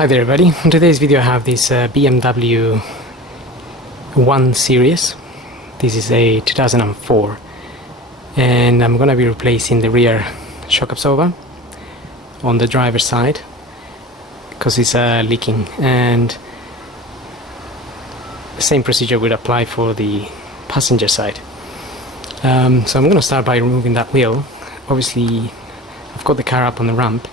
Hi there everybody, in today's video I have this BMW 1 Series. This is a 2004 and I'm gonna be replacing the rear shock absorber on the driver's side because it's leaking, and the same procedure would apply for the passenger side. So I'm gonna start by removing that wheel. Obviously I've got the car up on the ramp.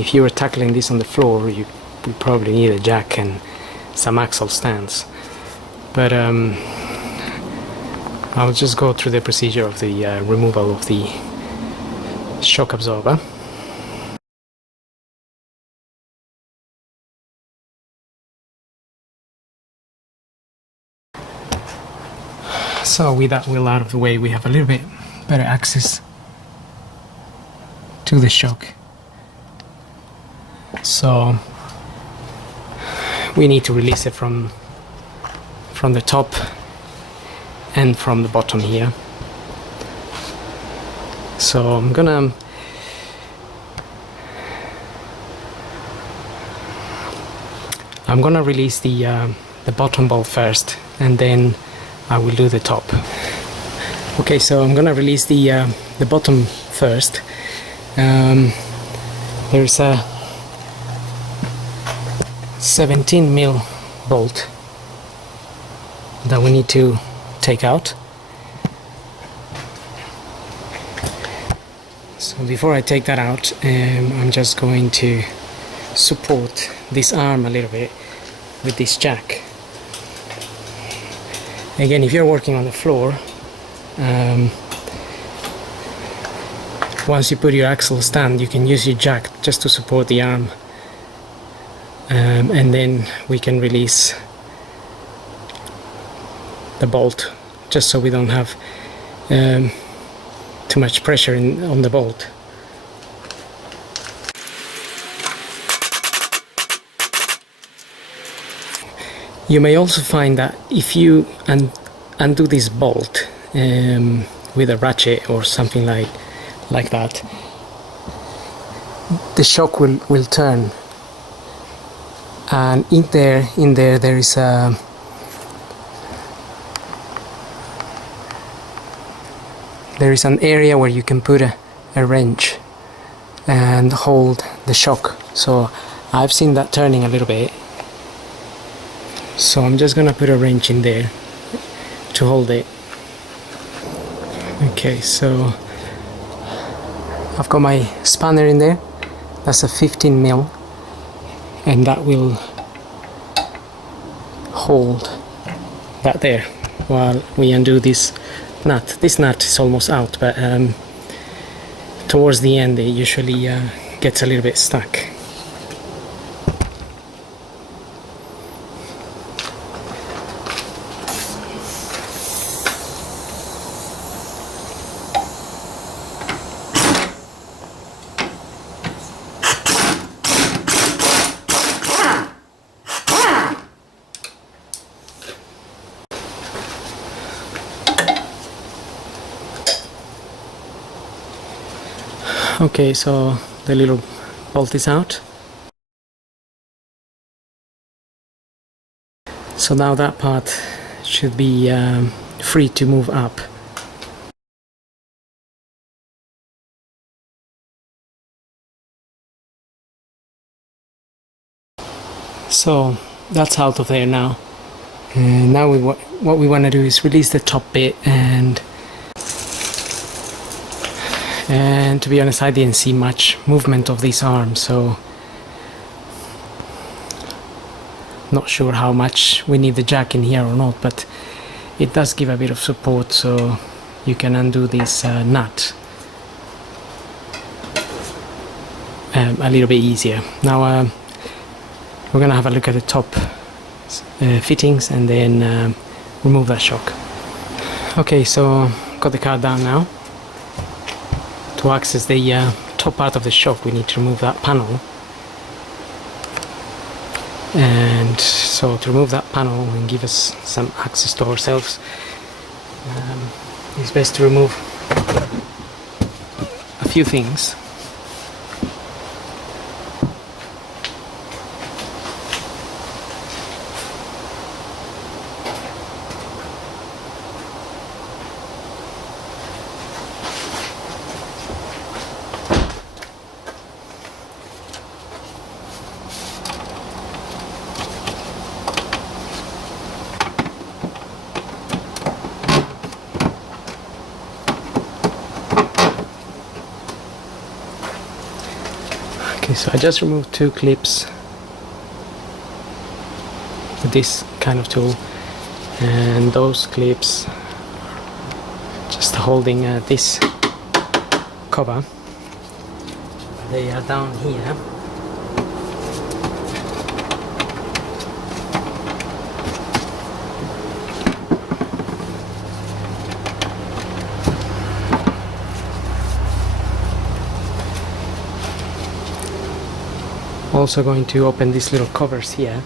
If you were tackling this on the floor, you would probably need a jack and some axle stands. But I'll just go through the procedure of the removal of the shock absorber. So with that wheel out of the way, we have a little bit better access to the shock. So we need to release it from the top and from the bottom here. So I'm gonna release the bottom bolt first, and then I will do the top. Okay, so I'm gonna release the bottom first. There's a 17mm bolt that we need to take out. So before I take that out, I'm just going to support this arm a little bit with this jack. Again, if you're working on the floor, once you put your axle stand, you can use your jack just to support the arm. And then we can release the bolt, just so we don't have too much pressure on the bolt. You may also find that if you undo this bolt with a ratchet or something like that, the shock will turn. And in there there is an area where you can put a wrench and hold the shock. So I've seen that turning a little bit, so I'm just gonna put a wrench in there to hold it. Okay, so I've got my spanner in there. That's a 15mm, and that will hold that there while we undo this nut. This nut is almost out, but towards the end it usually gets a little bit stuck. Okay, so the little bolt is out. So now that part should be free to move up. So that's out of there now. And now what we want to do is release the top bit, and to be honest, I didn't see much movement of this arm, so not sure how much we need the jack in here or not, but it does give a bit of support, so you can undo this nut a little bit easier. Now we're gonna have a look at the top fittings and then remove that shock. Okay, so got the car down now. To access the top part of the shock, we need to remove that panel. And so to remove that panel and give us some access to ourselves, it's best to remove a few things. Okay, so I just removed 2 clips with this kind of tool, and those clips just holding this cover. They are down here. Also going to open these little covers here.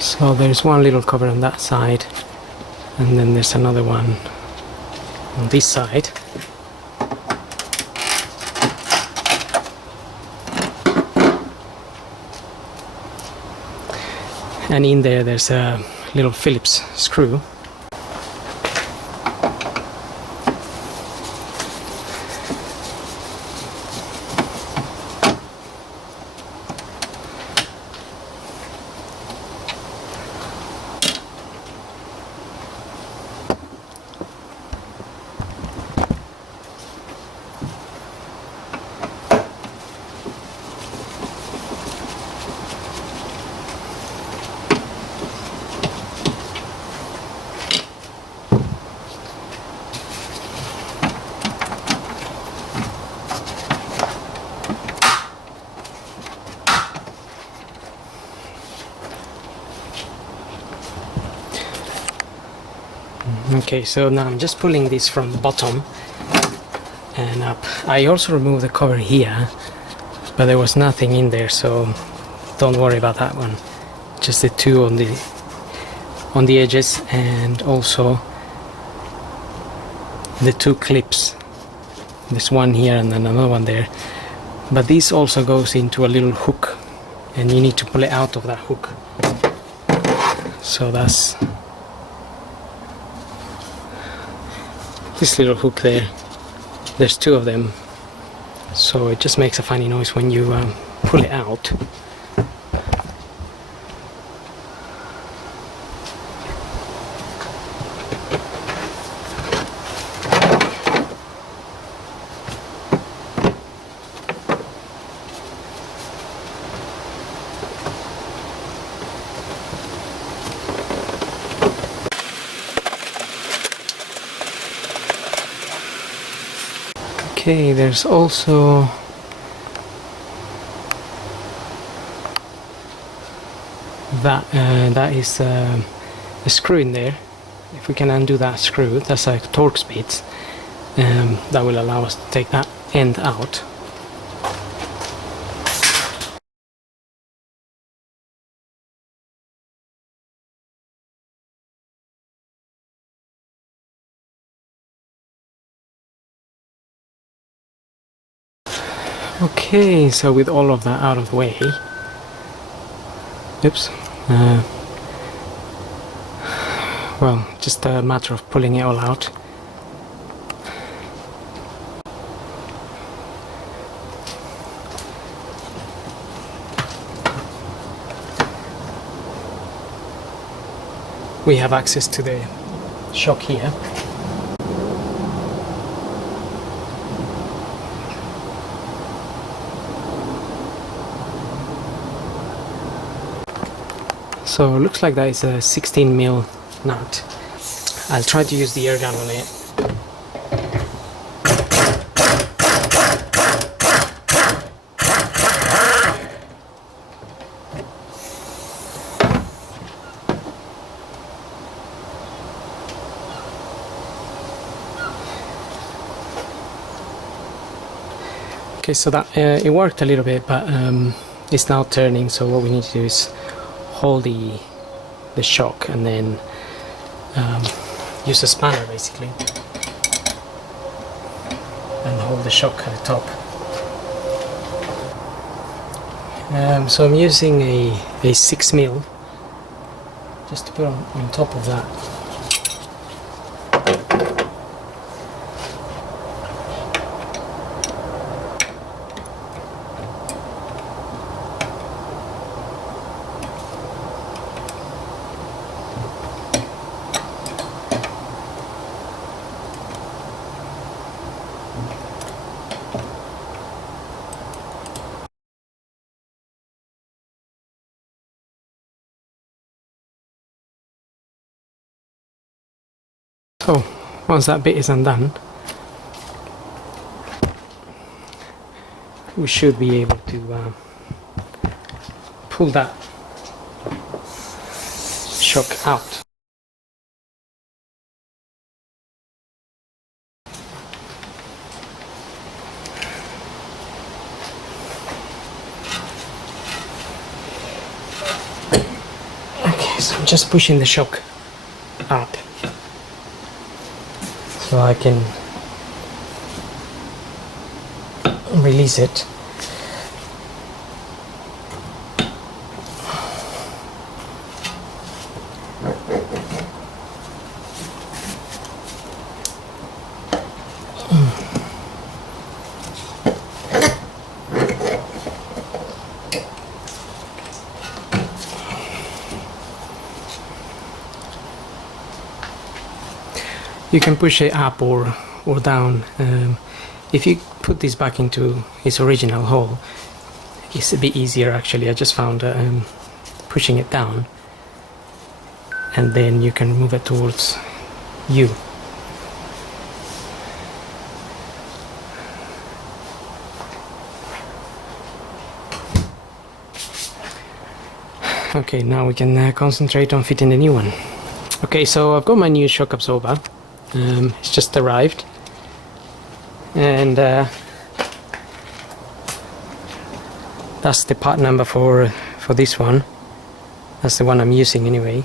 So there's one little cover on that side, and then there's another one on this side. And in there's a little Phillips screw. Okay, so now I'm just pulling this from the bottom and up. I also removed the cover here, but there was nothing in there, so don't worry about that one. Just the 2 on the edges, and also the 2 clips. There's one here and then another one there. But this also goes into a little hook, and you need to pull it out of that hook. So that's this little hook there. There's 2 of them, so it just makes a funny noise when you pull it out. Okay, there's also that is a screw in there. If we can undo that screw, that's a torque speed, that will allow us to take that end out. Okay, so with all of that out of the way, oops, well, just a matter of pulling it all out. We have access to the shock here. So it looks like that is a 16mm nut. I'll try to use the air gun on it. Okay, so that it worked a little bit, but it's now turning, so what we need to do is hold the shock and then use a spanner basically and hold the shock at the top. So I'm using a 6mm just to put on top of that. So once that bit is undone, we should be able to pull that shock out. Okay, so I'm just pushing the shock up so I can release it. You can push it up or down. If you put this back into its original hole, it's a bit easier actually. I just found pushing it down, and then you can move it towards you. Okay, now we can concentrate on fitting the new one. Okay, so I've got my new shock absorber. It's just arrived, and that's the part number for this one. That's the one I'm using anyway.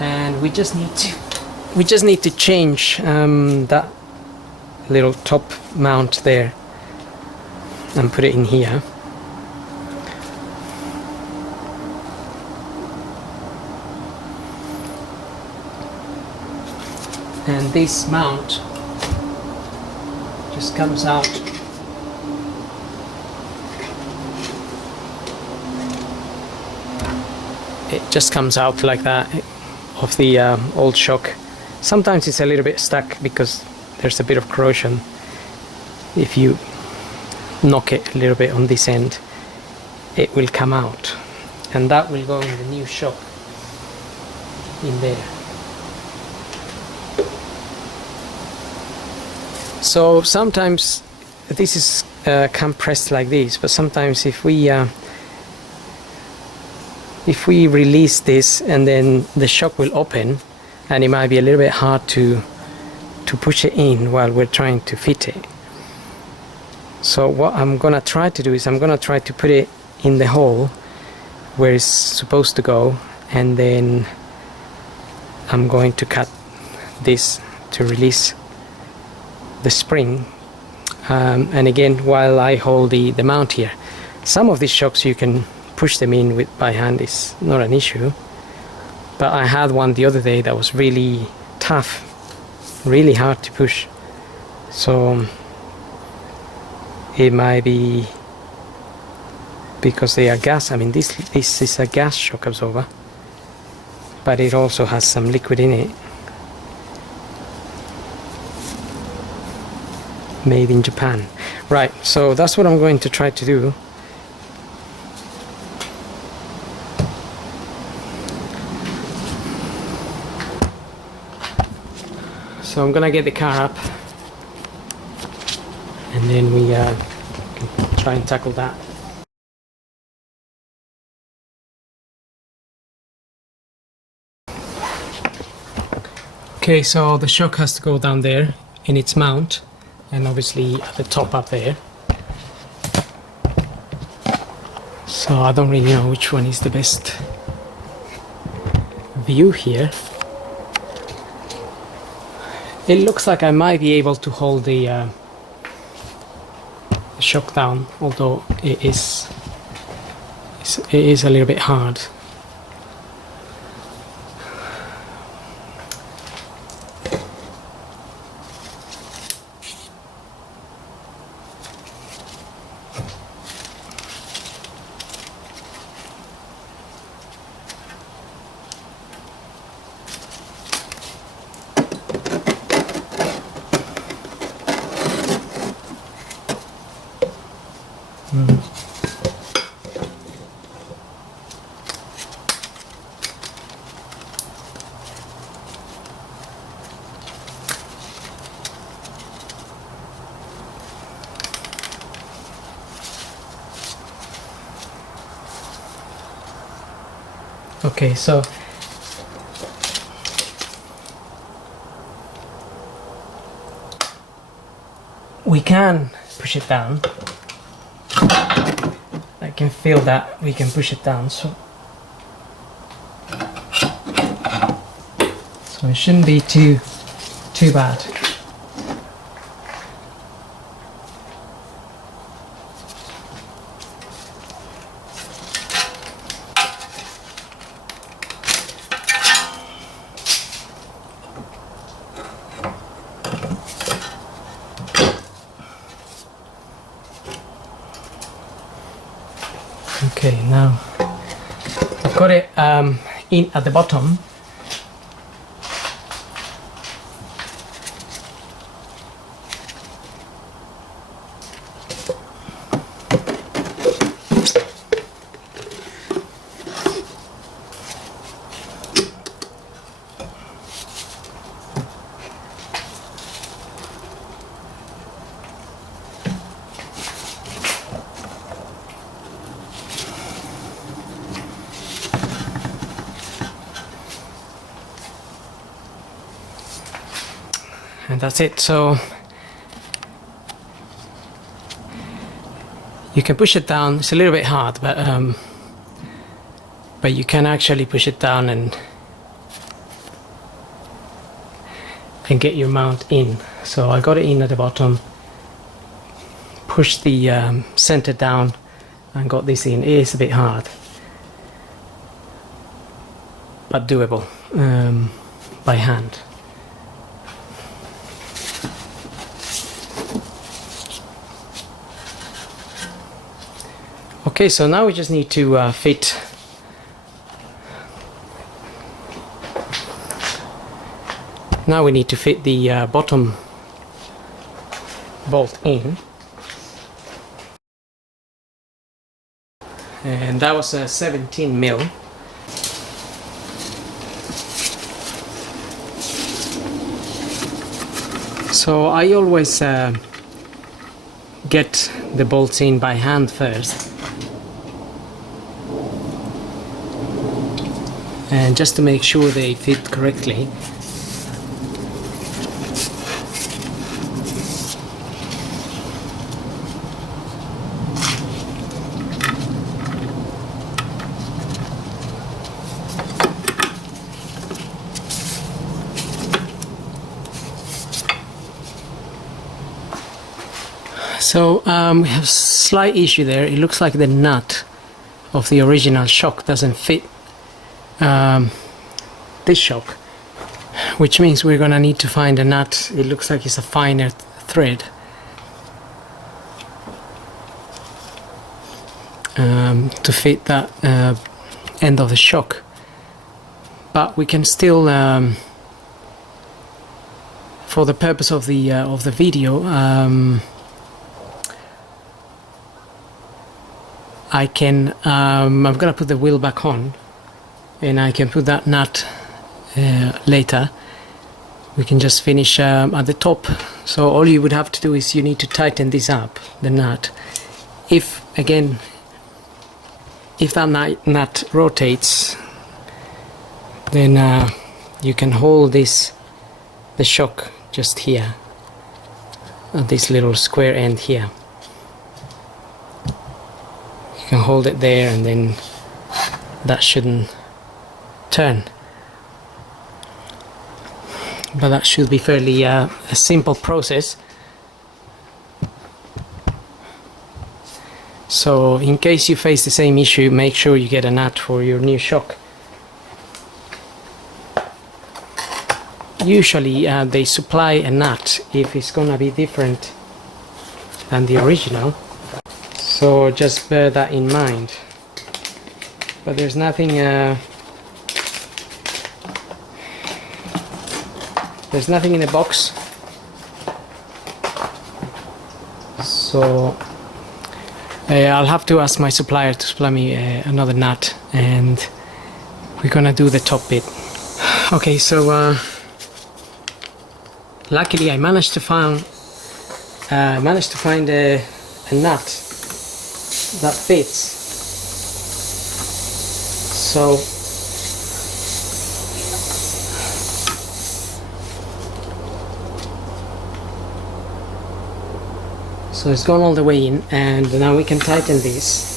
And we just need to change that little top mount there and put it in here. And this mount just comes out like that of the old shock. Sometimes it's a little bit stuck because there's a bit of corrosion. If you knock it a little bit on this end, it will come out, and that will go in the new shock in there. So sometimes this is compressed like this, but sometimes if we release this, and then the shock will open, and it might be a little bit hard to push it in while we're trying to fit it. So what I'm gonna try to do is I'm gonna try to put it in the hole where it's supposed to go, and then I'm going to cut this to release the spring, and again while I hold the mount here. Some of these shocks you can push them in with by hand, it's not an issue, but I had one the other day that was really tough, really hard to push, so it might be because they are gas. I mean, this is a gas shock absorber, but it also has some liquid in it, made in Japan. Right, so that's what I'm going to try to do. So I'm gonna get the car up, and then we can try and tackle that. Okay, so the shock has to go down there in its mount, and obviously at the top up there. So I don't really know which one is the best view here. It looks like I might be able to hold the the shock down, although it is a little bit hard. Okay, so we can push it down. I can feel that we can push it down, so it shouldn't be too bad. Okay, now I've got it in at the bottom. And that's it. So you can push it down. It's a little bit hard, but you can actually push it down and get your mount in. So I got it in at the bottom, pushed the center down and got this in. It is a bit hard, but doable by hand. Okay, so now we just need to fit the bottom bolt in, and that was a 17 mil. So I always get the bolts in by hand first, and just to make sure they fit correctly. So we have a slight issue there. It looks like the nut of the original shock doesn't fit this shock, which means we're gonna need to find a nut. It looks like it's a finer thread to fit that end of the shock, but we can still for the purpose of the video I can I'm gonna put the wheel back on, and I can put that nut later. We can just finish at the top. So all you would have to do is you need to tighten this up, the nut. If that nut rotates, then you can hold the shock just here at this little square end here. You can hold it there, and then that shouldn't turn. But that should be fairly a simple process. So in case you face the same issue, make sure you get a nut for your new shock. Usually they supply a nut if it's gonna be different than the original, so just bear that in mind. But there's nothing in the box, so I'll have to ask my supplier to supply me another nut, and we're gonna do the top bit. Okay, so luckily I managed to find a nut that fits. So it's gone all the way in, and now we can tighten this.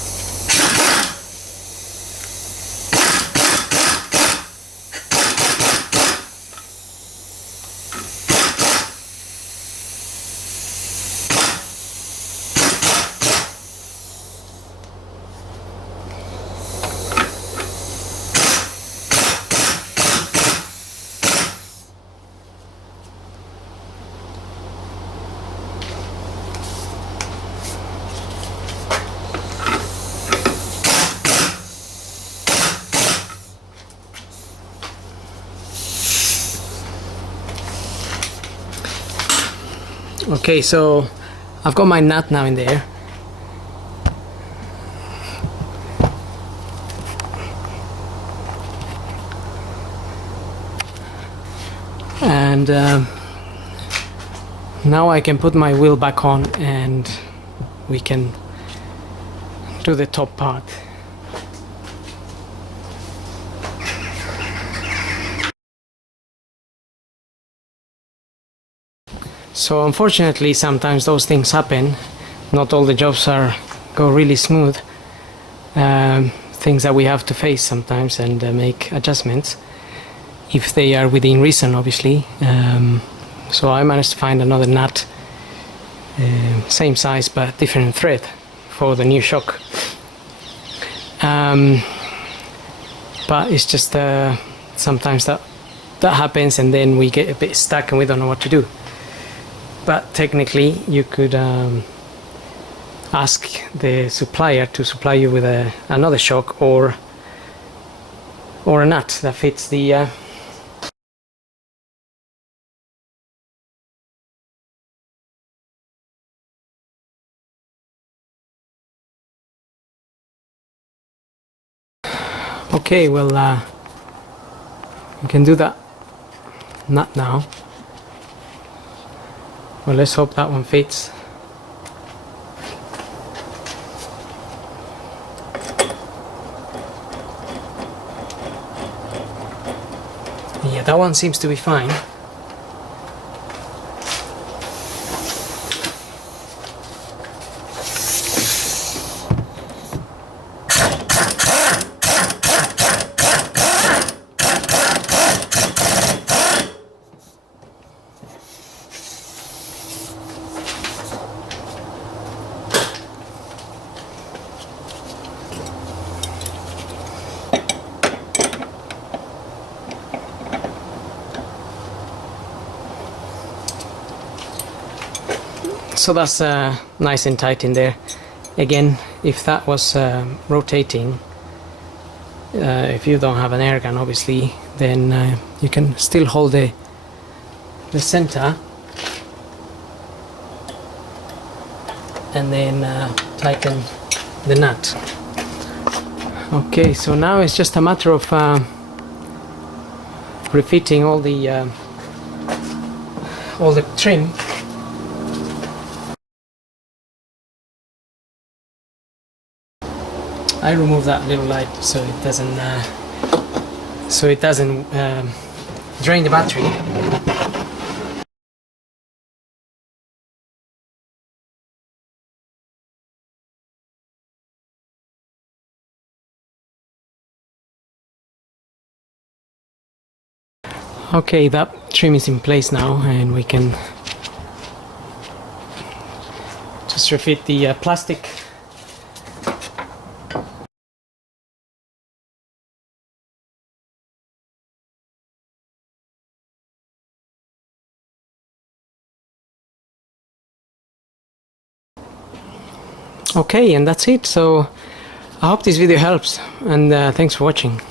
Okay, so I've got my nut now in there. And now I can put my wheel back on and we can do the top part. So unfortunately sometimes those things happen. Not all the jobs go really smooth. Things that we have to face sometimes and make adjustments if they are within reason, obviously. So I managed to find another nut, same size but different thread for the new shock. But it's just sometimes that happens, and then we get a bit stuck and we don't know what to do. But technically you could ask the supplier to supply you with another shock or a nut that fits the Okay, well we can do that nut now. Well, let's hope that one fits. Yeah, that one seems to be fine. So that's nice and tight in there. Again, if that was rotating, if you don't have an air gun obviously, then you can still hold the center and then tighten the nut. Okay, so now it's just a matter of refitting all the trim. I remove that little light so it doesn't drain the battery. Okay, that trim is in place now, and we can just refit the plastic Okay, and that's it. So I hope this video helps, and thanks for watching.